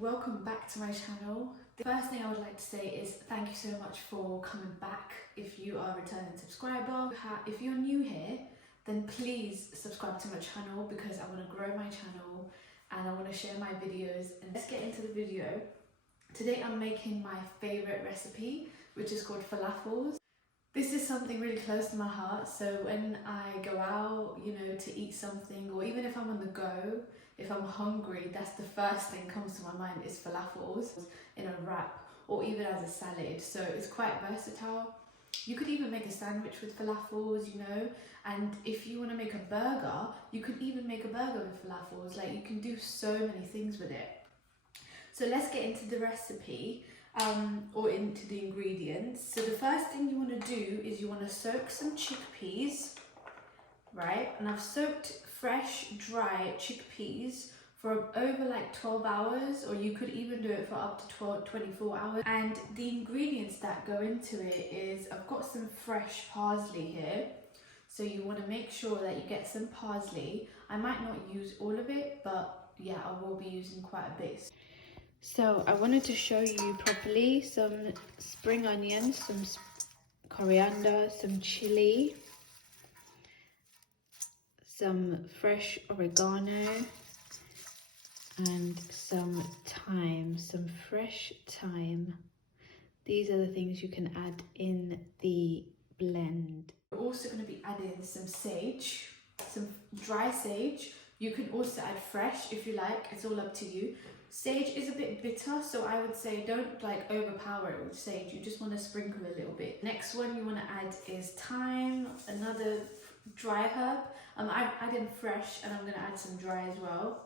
welcome back to my channel. The first thing I would like to say is thank you so much for coming back. If you are a returning subscriber, if you're new here, then please subscribe to my channel because I want to grow my channel and I want to share my videos. And let's get into the video. Today I'm making my favorite recipe, which is called falafels. This is something really close to my heart, so when I go out, to eat something, or even if I'm on the go, if I'm hungry, that's the first thing comes to my mind is falafels in a wrap or even as a salad. So it's quite versatile. You could even make a sandwich with falafels, and if you want to make a burger, you could even make a burger with falafels. Like, you can do so many things with it. So let's get into the recipe. Or into the ingredients. So the first thing you want to do is you want to soak some chickpeas, right? And I've soaked fresh, dry chickpeas for over like 12 hours, or you could even do it for up to 24 hours. And the ingredients that go into it is, I've got some fresh parsley here. So you want to make sure that you get some parsley. I might not use all of it, but yeah, I will be using quite a bit. So I wanted to show you properly some spring onions, some coriander, some chili, some fresh oregano, and some thyme, some fresh thyme. These are the things you can add in the blend. We're also going to be adding some sage, some dry sage. You can also add fresh if you like, it's all up to you. Sage is a bit bitter, so I would say don't like overpower it with sage. You just want to sprinkle a little bit. Next one you want to add is thyme, another dry herb. I'm adding fresh and I'm going to add some dry as well.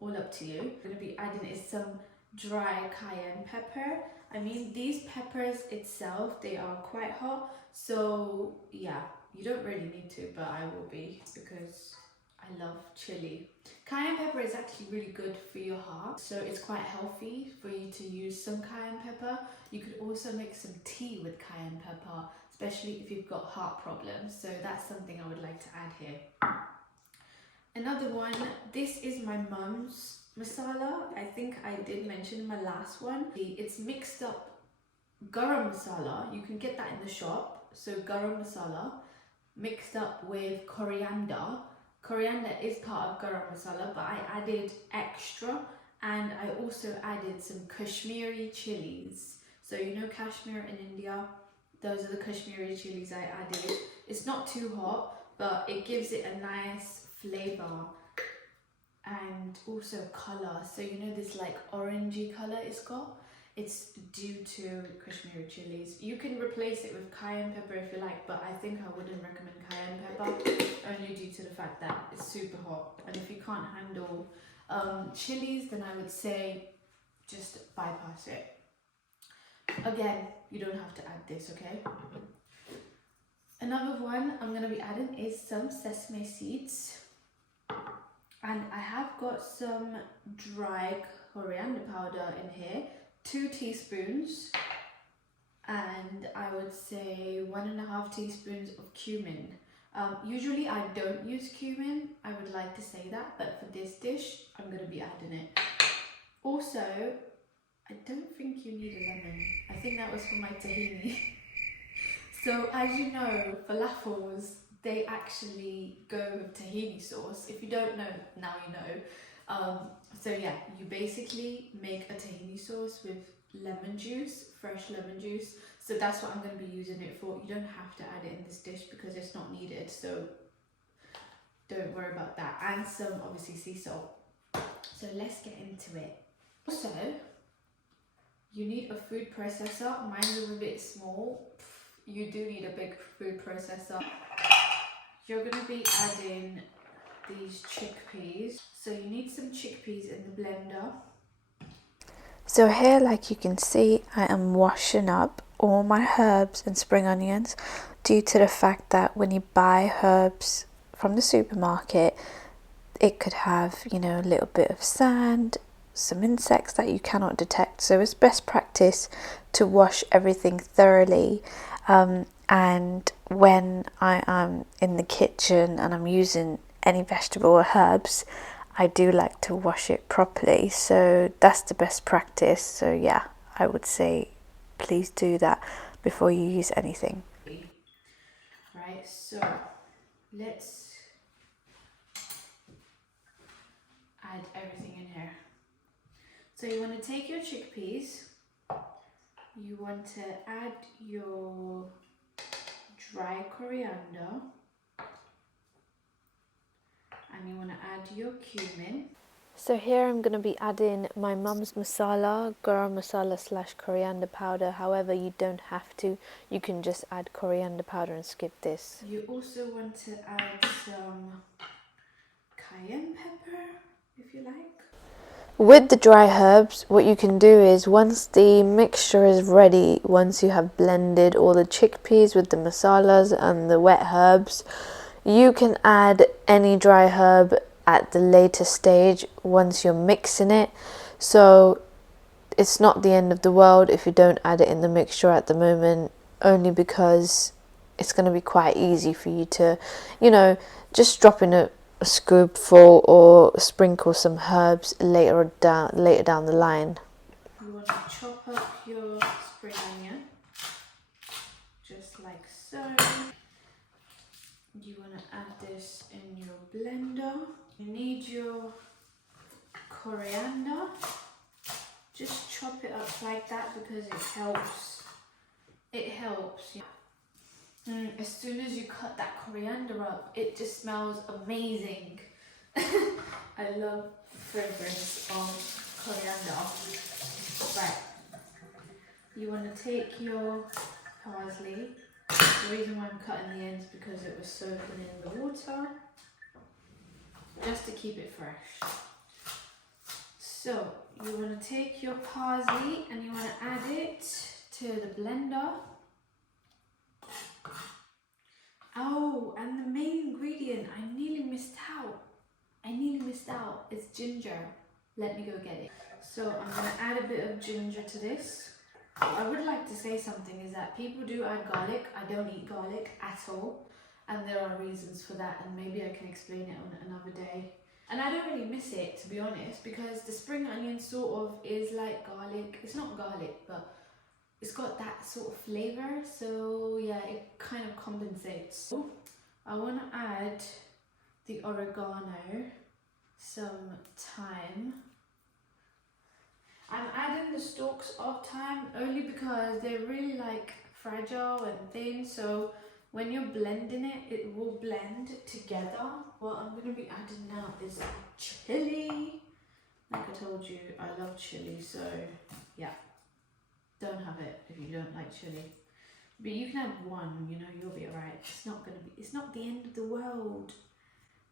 All up to you. I'm going to be adding is some dry cayenne pepper. I mean, these peppers itself, they are quite hot. So yeah, you don't really need to, but I will be because I love chili. Cayenne pepper is actually really good for your heart, so it's quite healthy for you to use some cayenne pepper. You could also make some tea with cayenne pepper, especially if you've got heart problems. So that's something I would like to add here. Another one, this is my mum's masala. I think I did mention in my last one. It's mixed up garam masala. You can get that in the shop. So garam masala mixed up with coriander. Coriander is part of garam masala, but I added extra, and I also added some Kashmiri chilies. So Kashmir in India, those are the Kashmiri chilies I added. It's not too hot, but it gives it a nice flavor and also color. So this like orangey color it's got. It's due to Kashmiri chilies. You can replace it with cayenne pepper if you like, but I think I wouldn't recommend cayenne pepper, only due to the fact that it's super hot. And if you can't handle chilies, then I would say just bypass it. Again, you don't have to add this, okay? Another one I'm going to be adding is some sesame seeds. And I have got some dry coriander powder in here. 2 teaspoons, and I would say 1.5 teaspoons of cumin. Usually I don't use cumin, I would like to say that, but for this dish I'm going to be adding it. Also, I don't think you need a lemon. I think that was for my tahini. So as you know, falafels, they actually go with tahini sauce. If you don't know, now you know. So yeah, you basically make a tahini sauce with lemon juice, fresh lemon juice. So that's what I'm going to be using it for. You don't have to add it in this dish because it's not needed. So don't worry about that. And some obviously sea salt. So let's get into it. Also, you need a food processor. Mine is a bit small. You do need a big food processor. You're going to be adding these chickpeas. So you need some chickpeas in the blender. So here, like you can see, I am washing up all my herbs and spring onions due to the fact that when you buy herbs from the supermarket, it could have, a little bit of sand, some insects that you cannot detect. So it's best practice to wash everything thoroughly. And when I am in the kitchen and I'm using any vegetable or herbs, I do like to wash it properly, so that's the best practice. So yeah, I would say please do that before you use anything. Right, so let's add everything in here. So you want to take your chickpeas, you want to add your dry coriander, and you want to add your cumin. So here I'm going to be adding my mum's masala, garam masala / coriander powder. However, you don't have to. You can just add coriander powder and skip this. You also want to add some cayenne pepper, if you like. With the dry herbs, what you can do is once the mixture is ready, once you have blended all the chickpeas with the masalas and the wet herbs, you can add any dry herb at the later stage once you're mixing it. So it's not the end of the world if you don't add it in the mixture at the moment, only because it's going to be quite easy for you to, just drop in a scoopful or sprinkle some herbs later down the line. You want to chop up your spring onion, just like so. You want to add this in your blender. You need your coriander. Just chop it up like that because it helps. It helps. As soon as you cut that coriander up, it just smells amazing. I love fragrance of coriander. Right. You want to take your parsley. The reason why I'm cutting the ends because it was soaking in the water, just to keep it fresh. So you want to take your parsley and you want to add it to the blender. Oh, and the main ingredient, I nearly missed out. It's ginger. Let me go get it. So I'm going to add a bit of ginger to this. I would like to say something is that people do add garlic. I don't eat garlic at all. And there are reasons for that, and maybe I can explain it on another day. And I don't really miss it, to be honest, because the spring onion sort of is like garlic. It's not garlic, but it's got that sort of flavour. So yeah, it kind of compensates. I want to add the oregano, some thyme. I'm adding the stalks of thyme only because they're really like fragile and thin, so when you're blending it, it will blend together. What I'm going to be adding now is chili. Like I told you, I love chili, so yeah, don't have it if you don't like chili. But you can have one, you'll be alright. It's not the end of the world.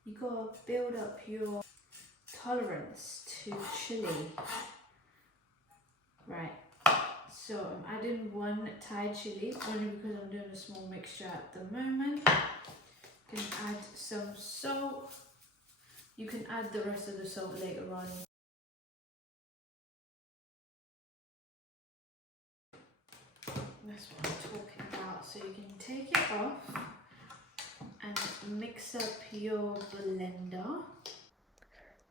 You gotta build up your tolerance to chili. Right, so I'm adding one Thai chili, only because I'm doing a small mixture at the moment. You can add some salt. You can add the rest of the salt later on. That's what I'm talking about. So you can take it off and mix up your blender.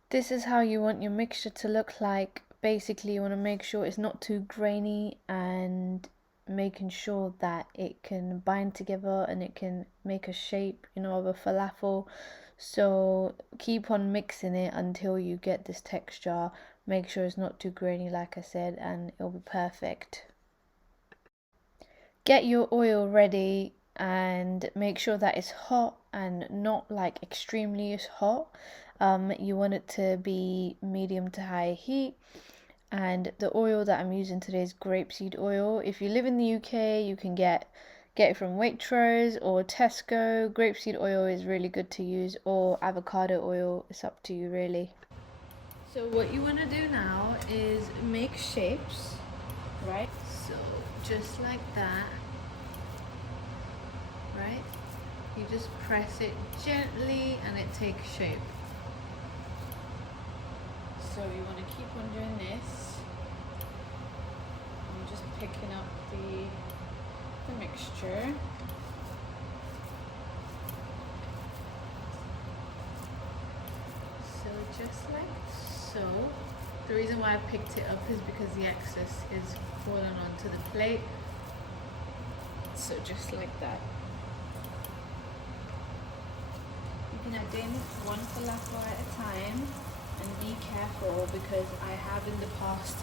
This is how you want your mixture to look like. Basically, you want to make sure it's not too grainy and making sure that it can bind together and it can make a shape, of a falafel. So keep on mixing it until you get this texture. Make sure it's not too grainy, like I said, and it'll be perfect. Get your oil ready and make sure that it's hot and not like extremely hot. You want it to be medium to high heat. And the oil that I'm using today is grapeseed oil. If you live in the UK, you can get it from Waitrose or Tesco. Grapeseed oil is really good to use, or avocado oil. It's up to you really. So what you want to do now is make shapes, right? So just like that, right? You just press it gently and it takes shape. So you want to keep on doing this. I'm just picking up the mixture. So just like so. The reason why I picked it up is because the excess is falling onto the plate. So just like that. You can add in one falafel at a time and be careful because I have in the past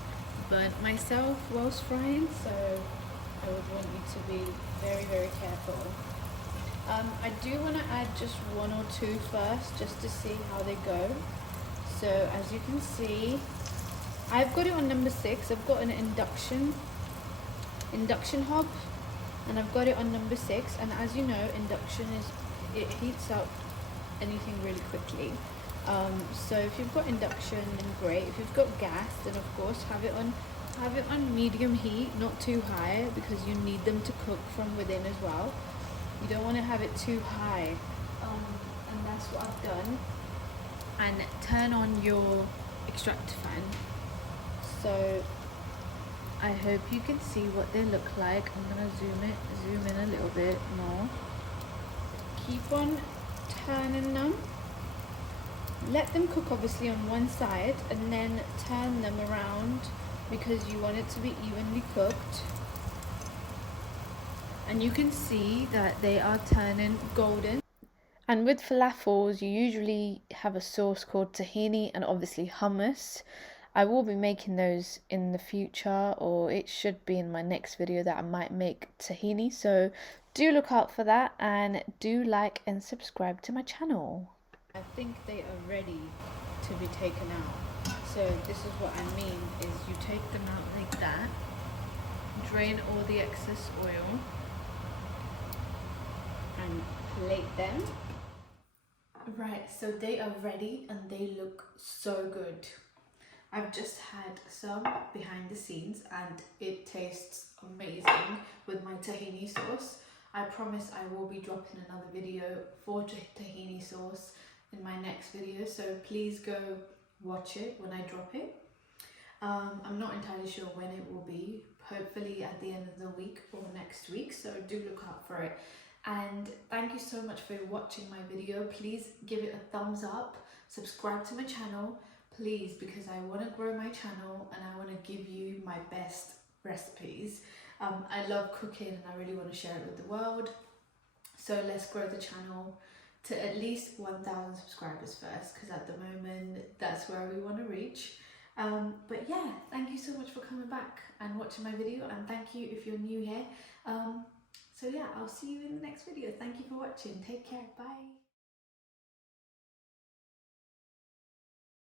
burnt myself whilst frying, so I would want you to be very, very careful. I do want to add just one or two first just to see how they go. So as you can see, I've got it on number 6. I've got an induction hob and I've got it on number 6, and as you know, induction it heats up anything really quickly. So if you've got induction, then great. If you've got gas, then of course have it on medium heat, not too high, because you need them to cook from within as well. You don't want to have it too high, and that's what I've done. And turn on your extractor fan. So I hope you can see what they look like. I'm gonna zoom in a little bit more. Keep on turning them. Let them cook obviously on one side and then turn them around because you want it to be evenly cooked. And you can see that they are turning golden. And with falafels, you usually have a sauce called tahini and obviously hummus. I will be making those in the future, or it should be in my next video that I might make tahini. So do look out for that and do like and subscribe to my channel. I think they are ready to be taken out. So this is what I mean, is you take them out like that, drain all the excess oil and plate them. Right, so they are ready and they look so good. I've just had some behind the scenes and it tastes amazing with my tahini sauce. I promise I will be dropping another video for tahini sauce in my next video, so please go watch it when I drop it. I'm not entirely sure when it will be, hopefully at the end of the week or next week, so do look out for it. And thank you so much for watching my video. Please give it a thumbs up, subscribe to my channel, please, because I want to grow my channel and I want to give you my best recipes. I love cooking and I really want to share it with the world. So let's grow the channel to at least 1,000 subscribers first, because at the moment that's where we want to reach. But yeah, thank you so much for coming back and watching my video, and thank you if you're new here. So yeah, I'll see you in the next video. Thank you for watching. Take care. Bye.